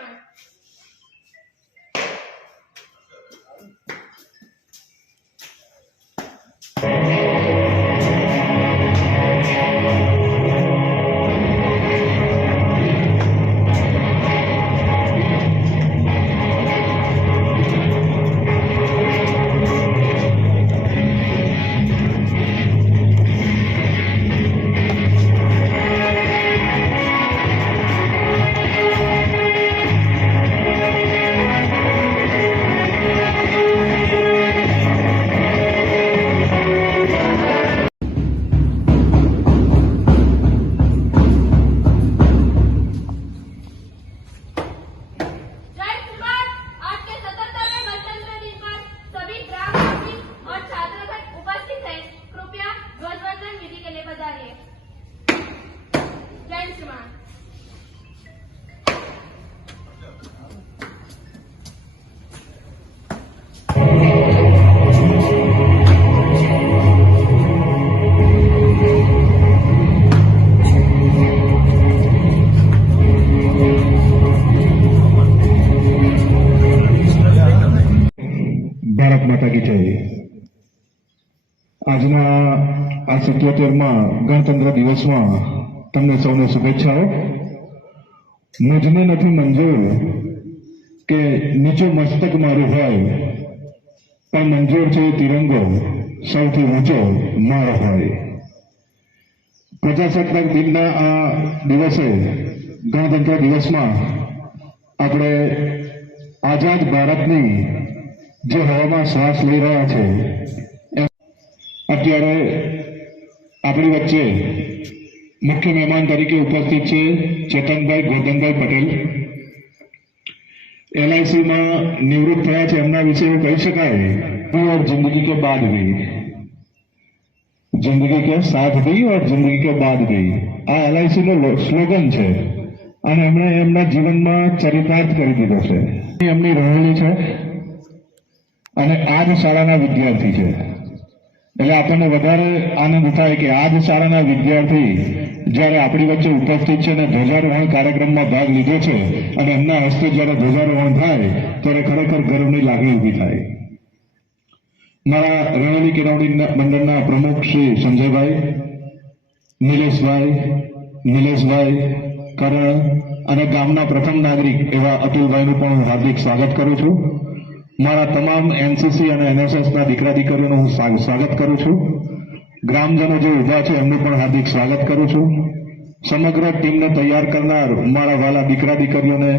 શ્રવણ. ભારત માતા કી જય. આજના આ 77માં ગણતંત્ર દિવસમાં તમને સૌને શુભેચ્છાઓ. મુજને નથી મંજૂર કે નીચું મસ્તક મારું હોય, પણ મંજૂર છે તિરંગો સૌથી ઊંચો મારો હોય. પ્રજાસત્તાક દિનના આ દિવસે ગણતંત્ર દિવસમાં આપણે આઝાદ ભારતની જે હવામાં શ્વાસ લઈ રહ્યા છે, અત્યારે આપણી વચ્ચે મુખ્ય મહેમાન તરીકે ઉપસ્થિત છે ચેતનભાઈ ગોરધનભાઈ પટેલ. LICમાં નિવૃત્ત થયા છે. એમના વિશે એવું કહી શકાય, और जिंदगी के बाद भी, जिंदगी के साथ भी और जिंदगी के बाद भी, આ LIC નો સ્લોગન છે અને એમણે એમના જીવનમાં ચરિતાર્થ કરી દીધો છે. એમની રહેલી છે અને આ જ શાળાના વિદ્યાર્થી છે. એટલે આપણને વધારે આનંદ થાય કે આ જ શાળાના વિદ્યાર્થી જ્યારે આપણી વચ્ચે ઉપસ્થિત છે અને ધ્વજારોહણ કાર્યક્રમમાં ભાગ લીધો છે અને એમના હસ્તે જ્યારે ધ્વજારોહણ થાય ત્યારે ખરેખર ગર્વની લાગણી ઊભી થાય. મારા રણેલી કેળવણી મંડળના પ્રમુખ શ્રી સંજયભાઈ, નિલેશભાઈ, કરણ અને ગામના પ્રથમ નાગરિક એવા અતુલભાઈનું પણ હું હાર્દિક સ્વાગત કરું છું. મારા તમામ NCC અને NSSના દીકરા દીકરીઓનું હું સ્વાગત કરું છું. ગ્રામજનો જે ઉભા છે એમનું પણ હાર્દિક સ્વાગત કરું છું. સમગ્ર ટીમને તૈયાર કરનાર મારા વાલા દીકરા દીકરીઓને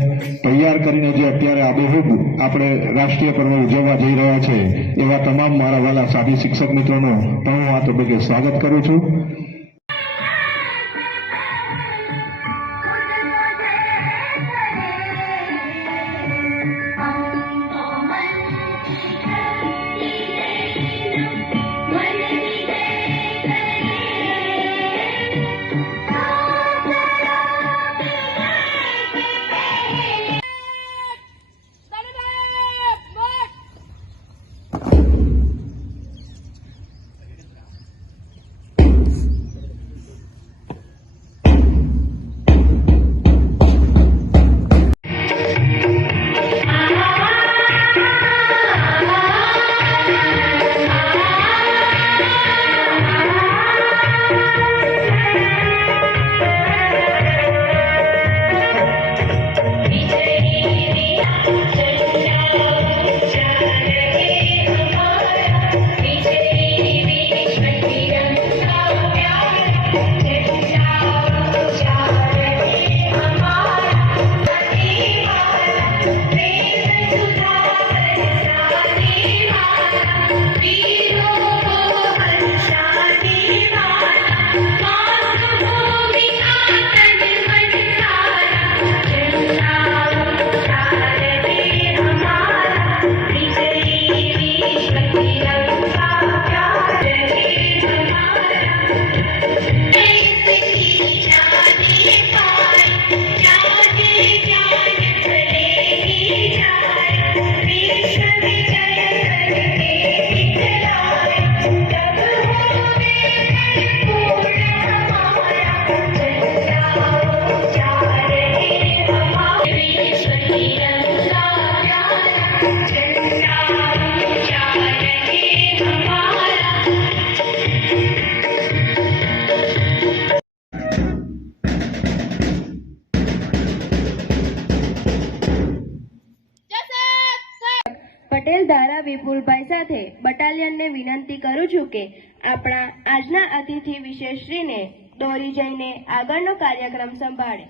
તૈયાર કરીને જે અત્યારે આબેહૂબ આપણે રાષ્ટ્રીય પર્વ ઉજવવા જઈ રહ્યા છે એવા તમામ મારા વાલા સાથી શિક્ષક મિત્રોનું પણ હું આ તબક્કે સ્વાગત કરું છું. વિપુલભાઈ સાથે બટાલિયનને વિનંતી કરું છું કે આપણા આજના અતિથિ વિશેષશ્રીને દોરી જઈને આગળનો કાર્યક્રમ સંભાળે.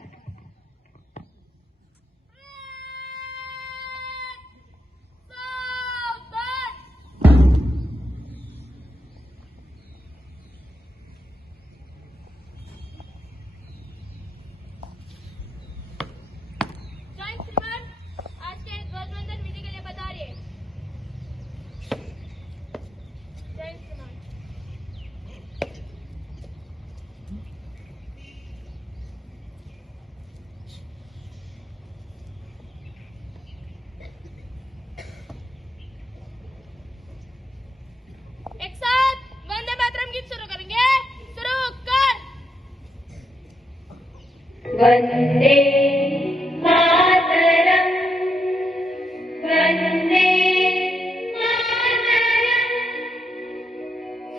एक साथ वंदे मातरम गीत शुरू करेंगे. शुरू कर. वंदे मातरम वंदे मातरम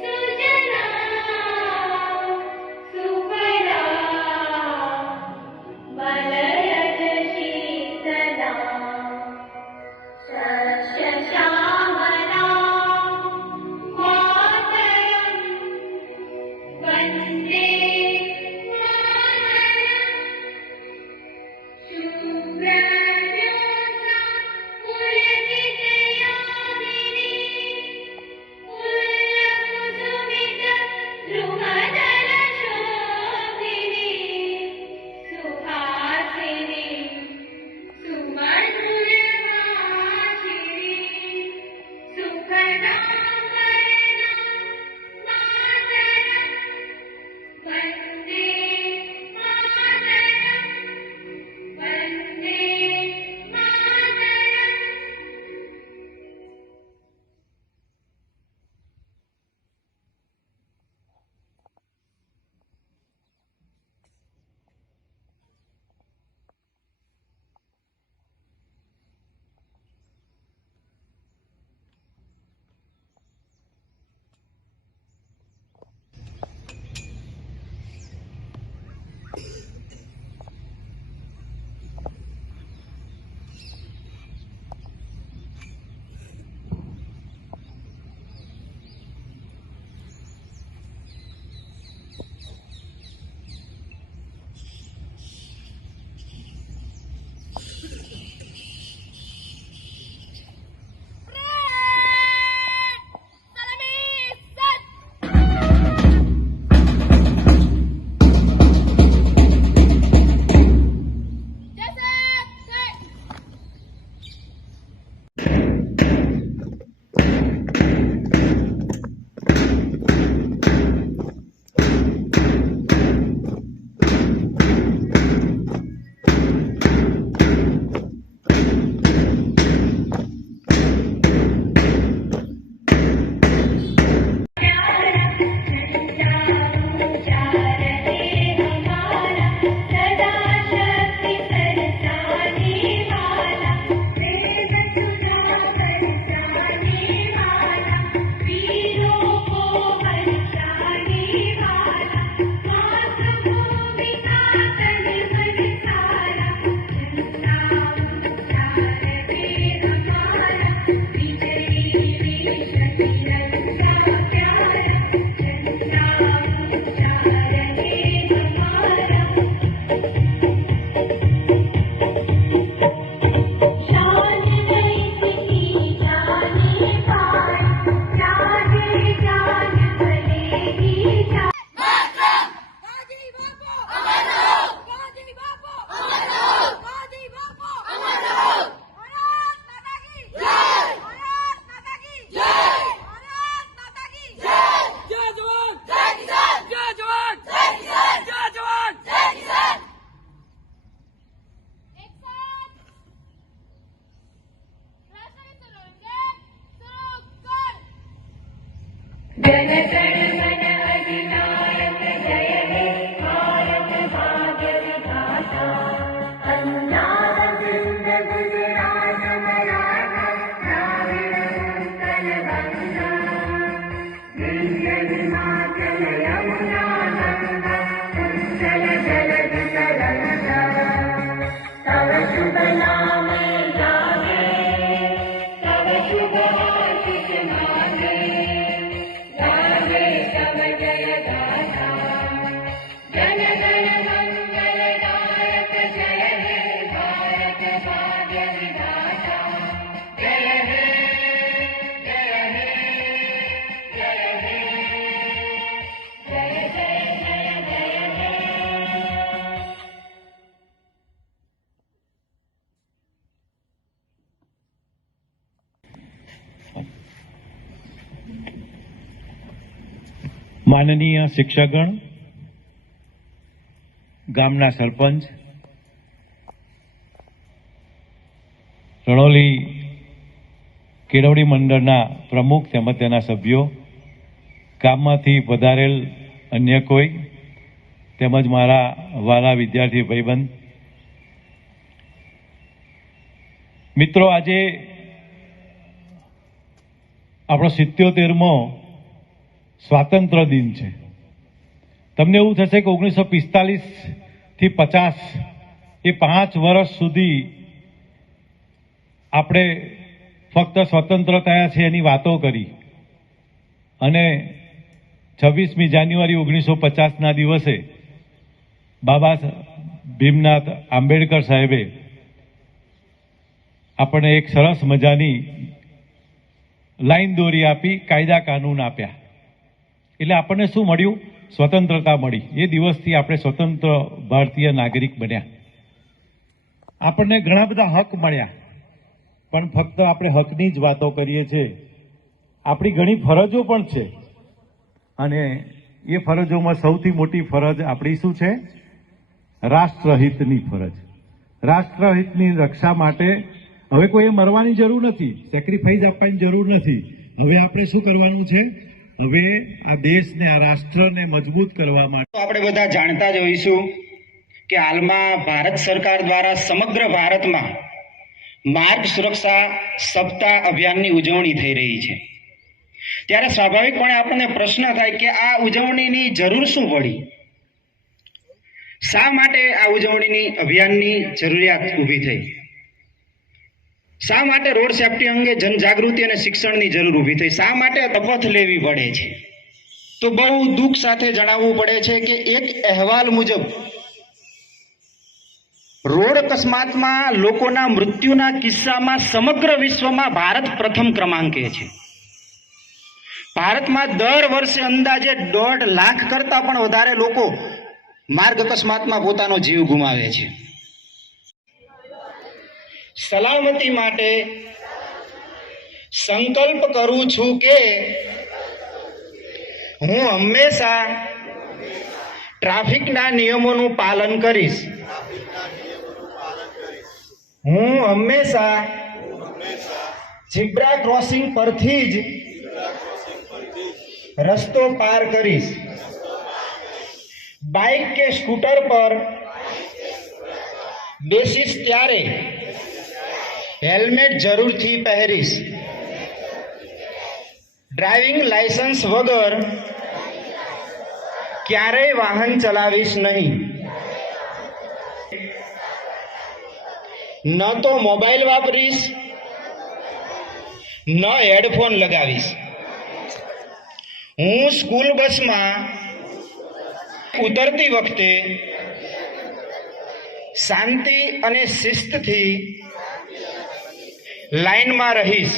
सुजला सुफला मलयज शीतला शस्य श्यामला मातरम वंदे मातरम शुभ्रज्योत्स्ना पुलकिते માનનીય શિક્ષકગણ, ગામના સરપંચ, રણોલી કેળવણી મંડળના પ્રમુખ તેમજ તેના સભ્યો, ગામમાંથી પધારેલ અન્ય કોઈ તેમજ મારા વાલા વિદ્યાર્થી ભાઈબંધ મિત્રો, આજે આપણો 77મો સ્વાતંત્ર્ય દિન છે. તમને એવું થશે કે 1945 થી 50 એ 5 વર્ષ સુધી આપણે ફક્ત સ્વતંત્ર થયા છે એની વાતો કરી અને 26મી જાન્યુઆરી 1950ના દિવસે બાબા ભીમનાથ આંબેડકર સાહેબે આપણને એક સરસ મજાની લાઈન દોરી આપી, કાયદા કાનૂન આપ્યા. એટલે આપણને શું મળ્યું? સ્વતંત્રતા મળી. એ દિવસથી આપણે સ્વતંત્ર ભારતીય નાગરિક બન્યા. આપણને ઘણા બધા હક મળ્યા, પણ ફક્ત આપણે હકની જ વાતો કરીએ છીએ. આપણી ઘણી ફરજો પણ છે અને એ ફરજોમાં સૌથી મોટી ફરજ આપણી શું છે? રાષ્ટ્રહિતની ફરજ. રાષ્ટ્રહિતની રક્ષા માટે હવે કોઈ મરવાની જરૂર નથી, સેક્રિફાઈસ આપવાની જરૂર નથી. હવે આપણે શું કરવાનું છે? હવે આ દેશને, આ રાષ્ટ્રને મજબૂત કરવા માટે આપણે બધા જાણતા જ હોઈશું કે હાલમાં ભારત સરકાર દ્વારા સમગ્ર ભારતમાં માર્ગ સુરક્ષા સપ્તાહ અભિયાનની ઉજવણી થઈ રહી છે. ત્યારે સ્વાભાવિકપણે આપણને પ્રશ્ન થાય કે આ ઉજવણીની જરૂર શું પડી? શા માટે આ ઉજવણીની અભિયાનની જરૂરિયાત ઊભી થઈ? શા માટે રોડ સેફટી અંગે જનજાગૃતિ અને શિક્ષણની જરૂર ઊભી થઈ? શા માટે શપથ લેવી પડે છે? તો બહુ દુઃખ સાથે જણાવવું પડે છે કે એક અહેવાલ મુજબ રોડ અકસ્માતમાં લોકોના મૃત્યુના કિસ્સામાં સમગ્ર વિશ્વમાં ભારત પ્રથમ ક્રમાંકે છે. ભારતમાં દર વર્ષે અંદાજે 1.5 લાખ કરતા પણ વધારે લોકો માર્ગ અકસ્માતમાં પોતાનો જીવ ગુમાવે છે. સલામતી માટે સંકલ્પ કરું છું કે હું હંમેશા ટ્રાફિકના નિયમોનું પાલન કરીશ. હું હંમેશા ઝીબ્રા ક્રોસિંગ પરથી જ રસ્તો પાર કરીશ. બાઇક કે સ્કૂટર પર બેસીશ ત્યારે હેલ્મેટ જરૂરથી પહેરીશ. ડ્રાઇવિંગ લાયસન્સ વગર ક્યારેય વાહન ચલાવીશ નહીં. ન તો મોબાઈલ વાપરીશ, ન હેડફોન લગાવીશ. હું સ્કૂલ બસમાં ઉતરતી વખતે શાંતિ અને શિસ્તથી લાઈનમાં રહીશ.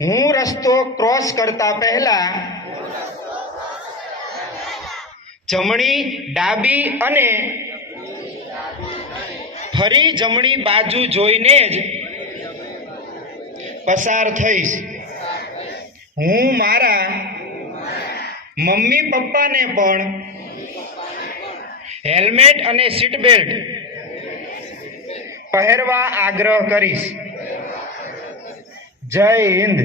હું રસ્તો ક્રોસ કરતા પહેલા જમણી, ડાબી અને ફરી જમણી બાજુ જોઈને જ પસાર થઈશ. હું મારા મમ્મી પપ્પાને પણ હેલ્મેટ અને સીટ બેલ્ટ પહેરવા આગ્રહ કરીશ. જય હિન્દ.